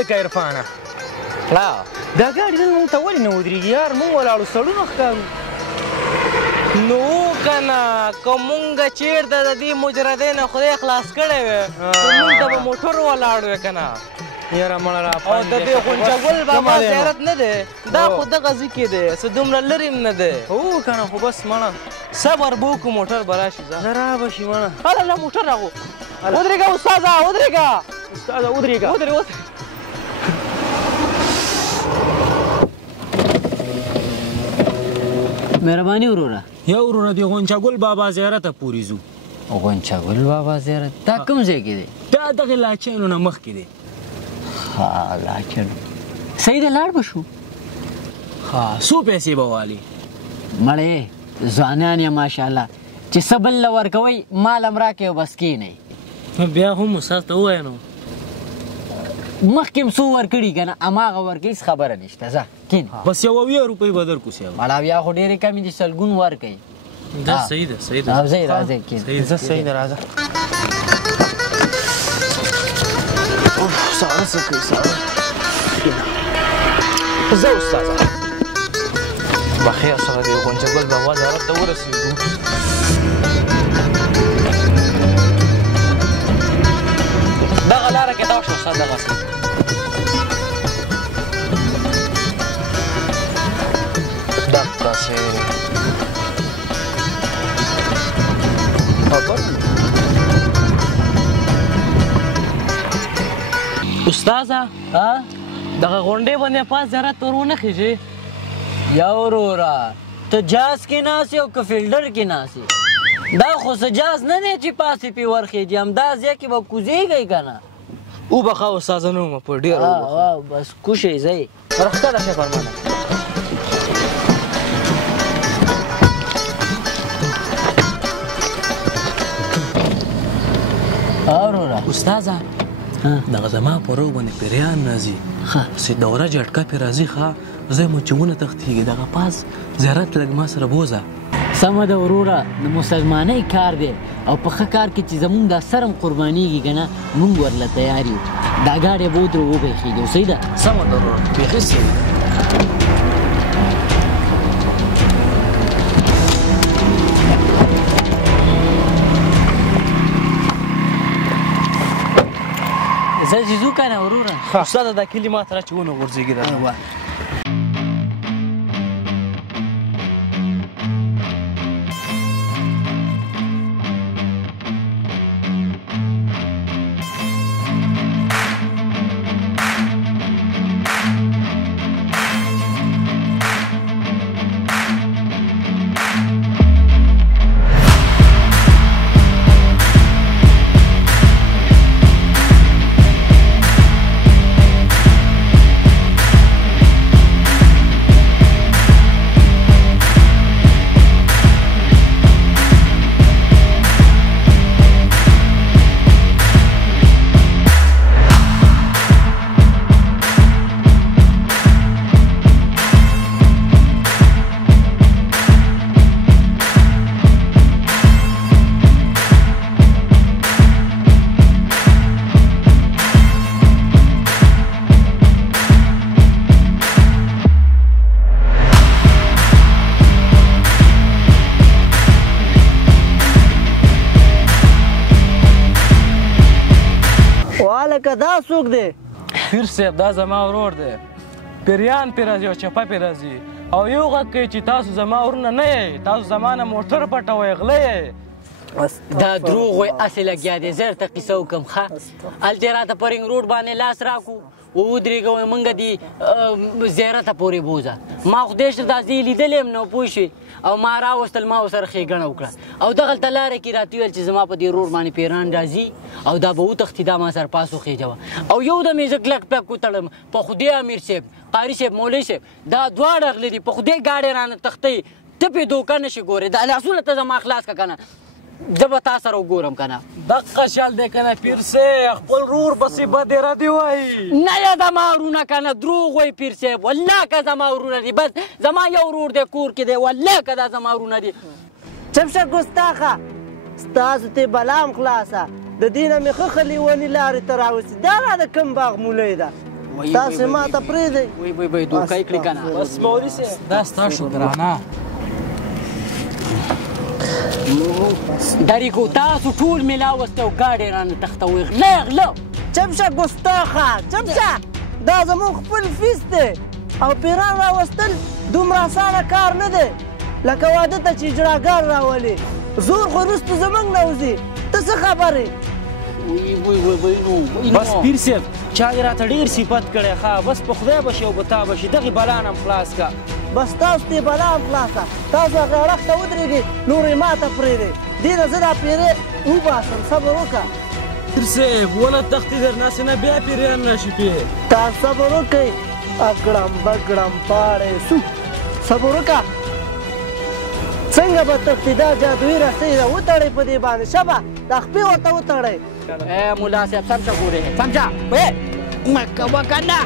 ولیکه عرفانه دا ګاډي نن موږ ته ولې نه ودرېږي یار موږ ولاړو سړونه ښکارو نو کنه که مونږ چیرته د دې مجردې نه خدای خلاص کړی وی مونږ ته به موټر ولاړ وی کنه یاره مړه را او د دې غونچه ګل بابا زیارت نه دی دا خو دغه ځای کې دی څه دومره لرې هم نه دی هو کنه خو بس مړه صبر به وکړو موټر به راشي زه رابه شي مړه هله موټر راغو ودرېږه استاده ودرېږه استاده ودرېږه ودرې مهرباني وروره یا وروره د غونچه ګل بابا زیارت ته پورې ځو غونچه ګل بابا زیارت دا کوم ځای کې دی دا دغې لاچینو نه مخکې دی ها لاچینو صحیح دی لاړ به شو ها څو پیسې به والي مړې ځوانان یې ماشاءالله چې څه بل له ورکوئ مال هم راکړئ او بس کښېنئ بیا هم استاد ته ووایه نو مخکې هم څو ورکړي که نه هماغه ورکوي هېڅ خبره نشته ځه کښېنه بس یو 80 روپۍ به درکړو صاحب مړه بیا خو ډېرې کمې دي سلګون ورکوي دا صحیح ده صحیح ده راځئ راځئ کښېنه زه صحیح ده راځه ساړه څه کوي ساړه زه استاده بخیر سره د غونچه ګل بابا زیارت ته ورسېږو دغه لاره کې دا شو استاد دغسې دقسې خبر استاده دغه غونډې باندې پاس زیارت ور ونه خېږي یا وروره ته جاز کې ناست یې او که فیلډر کې ناست یې دا خو څه جاز نه دی چې پاسې پې ورخېږي همدا ځای کې به کوزېږئ که نه وبخه استاده نه ومه په ډېره وبخه بس کوشئ ځئ راښکته شه فرمانه وروره استاده دغه زما په روغ باندې پیریان راځي چې دوره جټکه پې راځي ښه زه مو چې ونه تښتېږي دغه پاس زیارت کې لږ ما سره بوځه سمه ده وروره د مسلمانۍ کار دی او په ښه کار کې چې زمونږ دا سر هم قربانېږي که نه مونږ ورله تیار یو دا ګاډی به ودرو وبېخېږي صحیح ده سمه ده وروره بېخي صحیح ده زه چې ځو که نه وروره استاده دا کلي ما ته را چې ونه غورځېږي دا والکه دا څوک دی پیر صاحب دا زما ورور دی پیریان پې راځي او چپه پې راځي او یو غږ کوي چې تاسو زما ورونه نه یې تاسو زما نه موټر پټوئ غله یې دا دروغ وایي هسې لګیا دی زه درته قصه وکړم ښه هلته یې راته په رنګ روډ باندې لاس راکړو ودرېږه وایي مونږ دې زیارته پورې بوځه ما خدای شته دا زه یې لیدلی یم نو پوه شوې او ما راوستل ما ورسره ښېګڼه وکړه او دغلته لاره کې راته وویل چې زما په دې روډ باندې پیران راځي او دا به وتښتي دا ما سره پاس وخېجوه او یو دم یې زه کلک پلک وتړم په خدای امیر صاحب قاري صاحب مولوي صاحب دا دواړه غلي دي په خدای ګاډی رانه تښتئ ته پې دوکه نشي ګورې دا لاسونه ته زما خلاص که که نه زه به تا سره وګورم که نه دقه شال دی که نه پیر صاحب خپل رور پسې بدې ردې وایي نه یې زما ورونه که نه دروغ وایي پیر صاحب والله که زما ورونه دي بس زما یو ورور دی کور کې دی والله که دا زما ورونه دي چپ شه ګستاخه ستاسو ته بلام خلاصه د دې نه مې ښه ښه لیونې لارې ته راوستي دا را د کوم باغ مولی ده تاسې ما ته پرېږدئ وای دوکه یې کړې که نه بس مولوي صاحب دا ستا شکرانه دریګو تاسو ټول ملا وسته او ګاډی رانه تختوئ غله چپ شه ګستاخه چپ شه دا زموږ خپل فیس دی او پیران راوستل دومره اسانه کار نه دی لکه واده ته چې اجراګار راولي زور خو وروسته زموږ نه وځي ته څه خبرې بس پیر صاحب چا دې راته ډېر صفت کړی ښه بس په خدای به شي او په تا به شي دغې بلا نه هم خلاص که بس تاسو دې بلا هم خلاصه تاسو هغه اړخ ته ودرېږئ نور یې ما ته پرېږدئ دې نه زه دا پیرې وباسم صبر وکړه پیر صاحب ونه تختې درناسې نه بیا پیریان راشي پې تاسو صبر وکړئ اګړم بګړم پاړې سو صبر وکړه څنګه به تختې دا جادویي رسۍ ده وتړئ په دې باندې شبه دا خپې ورته وتړئ ملا صاحب سم شه ګورې سمجه مه کوه که نه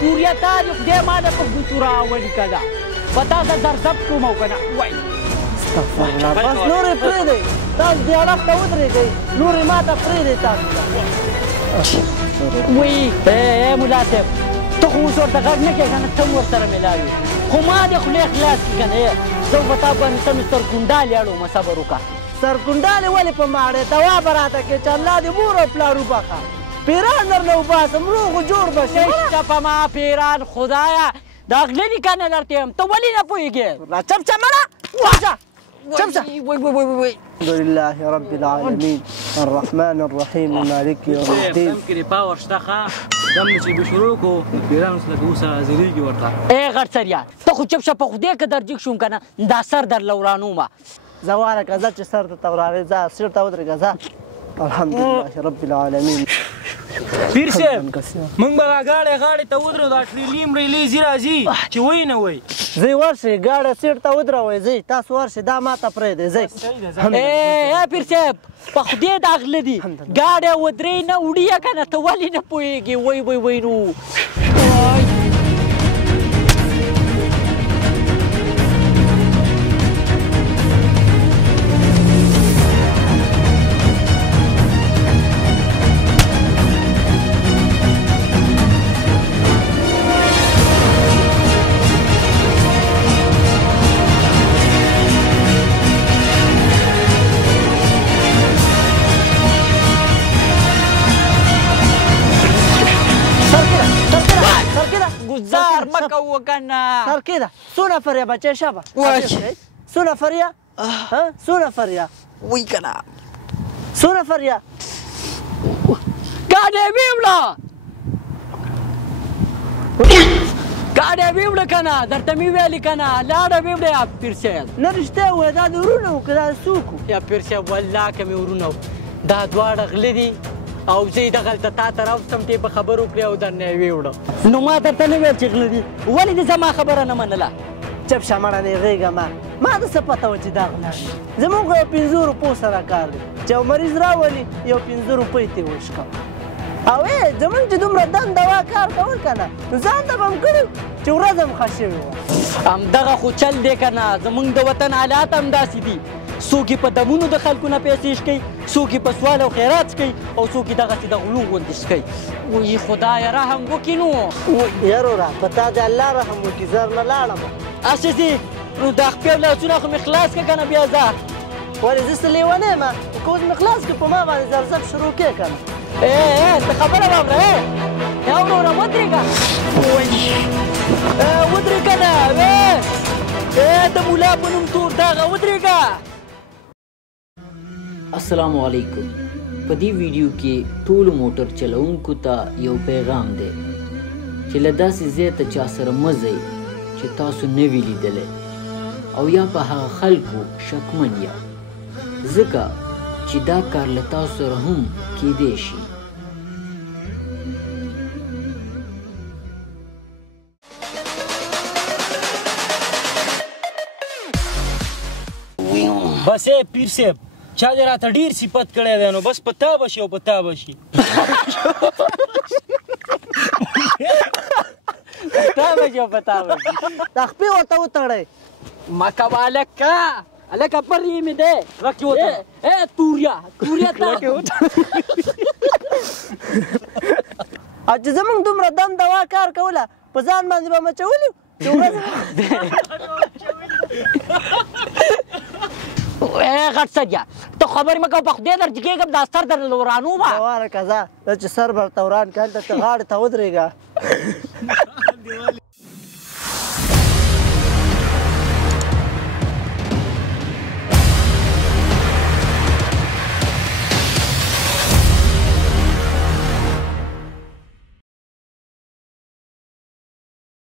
توریا تا دې خدای ما نه په ګوتو راولي که نه په تا ته درضبط کوم او که نه وایي استغفرالله بس نور یې پرېږدئ تاسو دې اړخ ته ودرېږئ نور یې ما ته پرېږدئ تاسو وایي ملا صاحب ته خو اوس ورته غږ نه کړې که نه ته هم ورسره ملاوي خو ما دې خولې خلاص کړي که نه زه په تا باندې ته مې سرګونډالې اړومه صبر وکړه سرګونډالې ولې په ماړې دوا به راته کړې چې الله دې مور او پلار وبخه پیران درنه وباسم روغ و جوړ به شي چپه ما پیران خدایه دا غله دي که نه درته یم ته ولې نه پوهېږې چپ شه مړه واشه چپ شه وای الحمد لله رب العالمين الرحمن الرحيم مالك يوم الدين دم کې دې پاور شته ښه دم چې به شروع کړو نو پیرانو سره که اوس حاضرېږي ورته غټ سریا ته خو چپ شه په خدای که درجګ شوم که نه دا سر در لورانومه زواره که زه چې سر ته تورارې ځه سیر ته ودرېږه ځه الحمد لله رب العالمين پیر صاحب موږ به غاړې ته ودرو دا ټریلي مریلي ځي راځي چې وایي نه وایي ځئ ورشئ ګاډه سیټ ته ودروئ ځئ تاسو ورشئ دا ما ته پرېږدئ ځئ پیر صاحب په خدای دا غله دي ګاډی ودرې نه وړي که نه ته ولې نه پوهېږې وای نو مکه وکنه سر کېده څو نفر یې بچی شبه څو نفر یې څو نفر یې وایي که نه څو نفر یې ګاډی ویوړه که نه درته مې ویلې که نه لاړه ویوړه یا پیر صاحب نه رښتیا ووایه دا د ورونه وو که دا د څوک وو یا پیر صاحب والله که مې ورونه وو دا دواړه غله دي او زه یې دغلته تا ته راوستم ته یې په خبرو کړې او درنه یې ویوړه نو ما درته نه ویل چې غله دي ولې دې زما خبره نه منله چپ شه مړه دې غېږه ما ته څه پته وه چې دا غلا زموږ یو 500 روپو سره کار دی چې یو مریض راولي یو 500 روپۍ ته یې وشکه او زموږ چې دومره دنده وه کار کول که نه نو ځان ته به م کړي چې ورځ هم ښه شوې وه همدغه خو چل دی که نه زموږ د وطن حالات هم داسې دي څوک یې په دمونو د خلکو نه پیسې شکوي څوک یې په سوال او خیرات شکوي او څوک یې دغسې د غلو غوندې شکوي وایي خدایه رحم وکړي نو یروره په تا د الله رحم وکړي زر نه لاړم هسې ځي نو دا خپې او لاسونه خو مې خلاص کړه که نه بیا ځه ولې زه څه لیونی یم که اوس مې خلاص کړې په ما باندې زرزب شروع کړې که نه ته خبره واوره وروره ودرېږه ودرې که نه د ملا په نوم تور داغه ودرېږه السلام علیکم په دې ویډیو کې ټولو موټر چلوونکو ته یو پیغام دی چې له داسې ځای ته چا سره مه ځئ چې تاسو نه وي لیدلی او یا په هغه خلکو شکمن یاست ځکه چې دا کار له تاسو سره هم کیدی شي بس پیر صاحب چا دې راته ډېر صفت کړی دی نو بس په تا به شي او په تا به شي تا به شي او په تا به شي دا خپې ورته وتړئ مه کوه هلکه هلکه پر یې مې دی غږ کې وتړه توریا تا او چې زمونږ دومره دم دوا کار کوله په ځان باندې به مچولي چې ورځ غټ سجا ته خبرې مه کوه په خدای در چې کېږم دا سر در ورانو به واره که زه چې سر به ورته وران کړم ته غاړې ته ودرېږه